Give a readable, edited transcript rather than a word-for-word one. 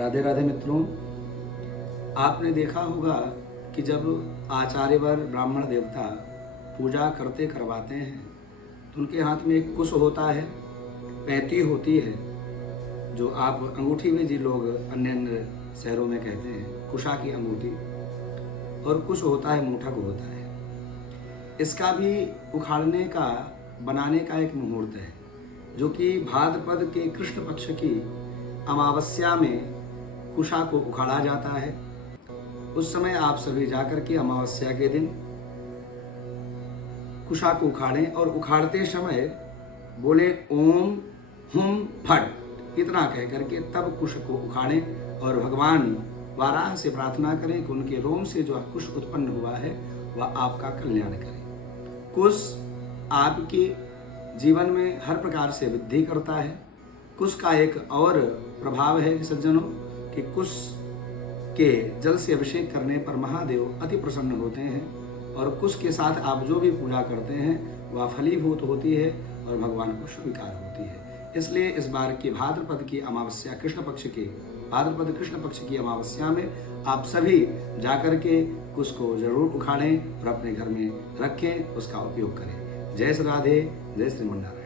राधे राधे मित्रों, आपने देखा होगा कि जब आचार्यवर ब्राह्मण देवता पूजा करते करवाते हैं तो उनके हाथ में एक कुश होता है, पैती होती है, जो आप अंगूठी में जी लोग अन्य अन्य शहरों में कहते हैं कुशा की अंगूठी, और कुश होता है, मुठक होता है। इसका भी उखाड़ने का, बनाने का एक मुहूर्त है, जो कि भाद्रपद के कृष्ण पक्ष की अमावस्या में कुशा को उखाड़ा जाता है। उस समय आप सभी जाकर के अमावस्या के दिन कुशा को उखाड़ें और उखाड़ते समय बोले ओम हुम फट, इतना कह करके तब कुश को उखाड़ें और भगवान वाराह से प्रार्थना करें कि उनके रोम से जो कुश उत्पन्न हुआ है वह आपका कल्याण करे। कुश आपके जीवन में हर प्रकार से वृद्धि करता है। कुश का एक और प्रभाव है सज्जनों कि कुश के जल से अभिषेक करने पर महादेव अति प्रसन्न होते हैं और कुश के साथ आप जो भी पूजा करते हैं वह फलीभूत होती है और भगवान को स्वीकार होती है। इसलिए इस बार की भाद्रपद की अमावस्या भाद्रपद कृष्ण पक्ष की अमावस्या में आप सभी जाकर के कुश को जरूर उखाड़ें और अपने घर में रखें, उसका उपयोग करें। जय श्री राधे, जय श्री मंडारा।